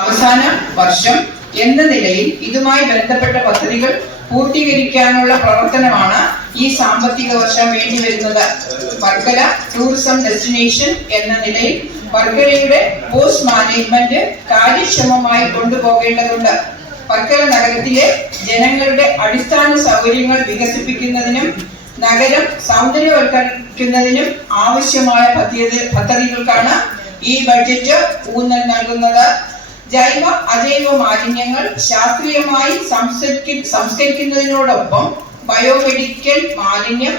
അവസാന വർഷം എന്ന നിലയിൽ ഇതുമായി ബന്ധപ്പെട്ട പദ്ധതികൾ പൂർത്തീകരിക്കാനുള്ള പ്രവർത്തനമാണ് ഈ സാമ്പത്തിക വർഷം വേണ്ടിവരുന്നത്. വർക്കല ടൂറിസം ഡെസ്റ്റിനേഷൻ എന്ന നിലയിൽ വർക്കലയുടെ പോസ്റ്റ് മാനേജ്മെന്റ് കാര്യക്ഷമമായി കൊണ്ടുപോകേണ്ടതുണ്ട്. വർക്കല നഗരത്തിലെ ജനങ്ങളുടെ അടിസ്ഥാന സൗകര്യങ്ങൾ വികസിപ്പിക്കുന്നതിനും നഗരം സൗന്ദര്യവൽക്കരിക്കുന്നതിനും ആവശ്യമായ പദ്ധതികൾക്കാണ് ഈ ബഡ്ജറ്റ് ഊന്നൽ നൽകുന്നത്. ജൈവ അജൈവ മാലിന്യങ്ങൾ ശാസ്ത്രീയമായി സംസ്കരിക്കുന്നതിനോടൊപ്പം ബയോമെഡിക്കൽ മാലിന്യം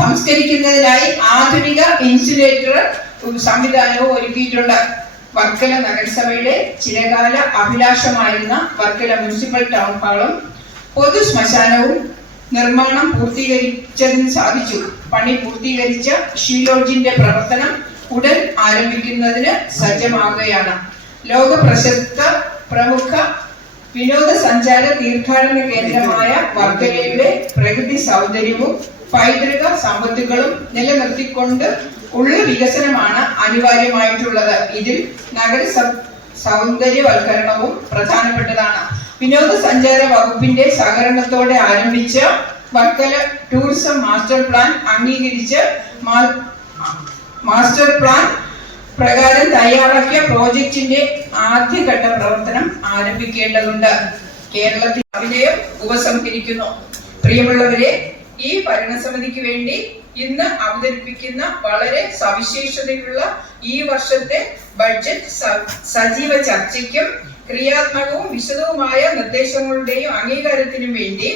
സംസ്കരിക്കുന്നതിനായി ആധുനിക ഇൻസുലേറ്റർ സംവിധാനവും ഒരുക്കിയിട്ടുണ്ട്. വർക്കല നഗരസഭയുടെ ചിരകാല അഭിലാഷമായിരുന്ന വർക്കല മുനിസിപ്പൽ ടൗൺ ഹാളും പൊതു ശ്മശാനവും നിർമ്മാണം പൂർത്തീകരിച്ചതിന് സാധിച്ചു. പണി പൂർത്തീകരിച്ച ഷീലോഡ്ജിന്റെ പ്രവർത്തനം ഉടൻ ആരംഭിക്കുന്നതിന് സജ്ജമാകുകയാണ്. ലോക പ്രശസ്ത പ്രമുഖ വിനോദസഞ്ചാര തീർത്ഥാടന കേന്ദ്രമായ വർക്കലയുടെ പ്രകൃതി സൗന്ദര്യവും പൈതൃക സമ്പത്തുകളും നിലനിർത്തിക്കൊണ്ട് ഉള്ള വികസനമാണ് അനിവാര്യമായിട്ടുള്ളത്. ഇതിൽ നഗര സൗന്ദര്യവൽക്കരണവും പ്രധാനപ്പെട്ടതാണ്. വിനോദസഞ്ചാര വകുപ്പിന്റെ സഹകരണത്തോടെ ആരംഭിച്ച വർക്കല ടൂറിസം മാസ്റ്റർ പ്ലാൻ അംഗീകരിച്ച് മാസ്റ്റർ പ്ലാൻ പ്രകാരം തയ്യാറാക്കിയ പ്രോജക്റ്റിന്റെ ആദ്യഘട്ട പ്രവർത്തനം ആരംഭിക്കേണ്ടതുണ്ട്. കേരളത്തിൽ അഭിനയം ഉപസംഹരിക്കുന്നു. പ്രിയമുള്ളവരെ, ഈ ഭരണസമിതിക്ക് വേണ്ടി ഇന്ന് അവതരിപ്പിക്കുന്ന വളരെ സവിശേഷതയുള്ള ഈ വർഷത്തെ ബഡ്ജറ്റ് സജീവ ചർച്ചയ്ക്കും ക്രിയാത്മകവും വിശദവുമായ നിർദ്ദേശങ്ങളുടെയും അംഗീകാരത്തിനും വേണ്ടി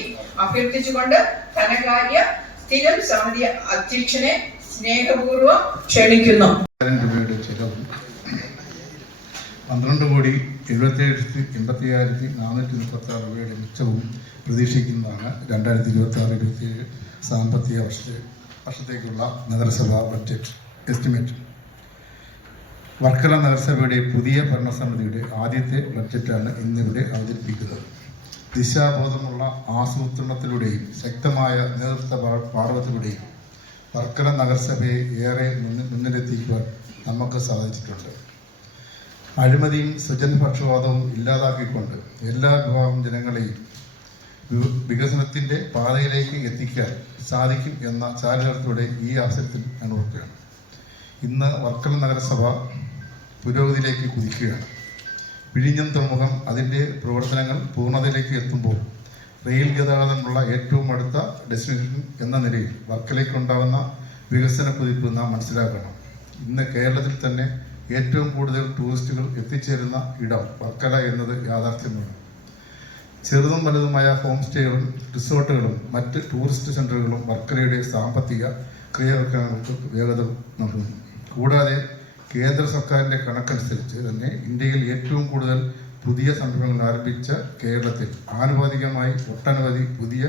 അഭ്യർത്ഥിച്ചുകൊണ്ട് ധനകാര്യ സ്ഥിരം സമിതി അധ്യക്ഷനെ സ്നേഹപൂർവ്വം ക്ഷണിക്കുന്നു. 12,77,86,436 രൂപയുടെ മിച്ചവും പ്രതീക്ഷിക്കുന്നതാണ് 2026-27 സാമ്പത്തിക വർഷത്തേക്കുള്ള നഗരസഭാ ബഡ്ജറ്റ് എസ്റ്റിമേറ്റ്. വർക്കല നഗരസഭയുടെ പുതിയ ഭരണസമിതിയുടെ ആദ്യത്തെ ബഡ്ജറ്റാണ് ഇന്നിവിടെ അവതരിപ്പിക്കുന്നത്. ദിശാബോധമുള്ള ആസൂത്രണത്തിലൂടെയും ശക്തമായ നേതൃത്വ പാഠവത്തിലൂടെയും വർക്കല നഗരസഭയെ ഏറെ മുന്നിലെത്തിക്കുവാൻ നമുക്ക് സാധിച്ചിട്ടുണ്ട്. അഴിമതിയും സ്വജനപക്ഷപാതവും ഇല്ലാതാക്കിക്കൊണ്ട് എല്ലാ വിഭാഗം ജനങ്ങളെയും വികസനത്തിൻ്റെ പാതയിലേക്ക് എത്തിക്കാൻ സാധിക്കും എന്ന ചാരിതാർത്ഥ്യത്തോടെ ഈ അവസരത്തിൽ ഞാൻ ഓർക്കുകയാണ്. ഇന്ന് വർക്കല നഗരസഭ പുരോഗതിയിലേക്ക് കുതിക്കുകയാണ്. വിഴിഞ്ഞം തുറമുഖം അതിൻ്റെ പ്രവർത്തനങ്ങൾ പൂർണ്ണതയിലേക്ക് എത്തുമ്പോൾ റെയിൽ ഗതാഗതമുള്ള ഏറ്റവും അടുത്ത ഡെസ്റ്റിനേഷൻ എന്ന നിലയിൽ വർക്കലയ്ക്കുണ്ടാകുന്ന വികസന കുതിപ്പ് നാം മനസ്സിലാക്കണം. ഇന്ന് കേരളത്തിൽ തന്നെ ഏറ്റവും കൂടുതൽ ടൂറിസ്റ്റുകൾ എത്തിച്ചേരുന്ന ഇടം വർക്കല എന്നത് യാഥാർത്ഥ്യമാണ്. ചെറുതും വലുതുമായ ഹോം സ്റ്റേകളും റിസോർട്ടുകളും മറ്റ് ടൂറിസ്റ്റ് സെൻ്ററുകളും വർക്കലയുടെ സാമ്പത്തിക ക്രിയാത്മകങ്ങൾക്ക് വേഗത നൽകുന്നു. കൂടാതെ കേന്ദ്ര സർക്കാരിൻ്റെ കണക്കനുസരിച്ച് തന്നെ ഇന്ത്യയിൽ ഏറ്റവും കൂടുതൽ പുതിയ സംരംഭങ്ങൾ ആരംഭിച്ച കേരളത്തിൽ ആനുപാതികമായി ഒട്ടനവധി പുതിയ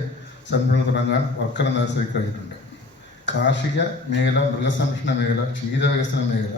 സംരംഭങ്ങൾ തുടങ്ങാൻ വർക്കല നഗരസഭയ്ക്ക് കഴിഞ്ഞിട്ടുണ്ട്. കാർഷിക മേഖല, മൃഗസംരക്ഷണ മേഖല, ക്ഷീരവികസന മേഖല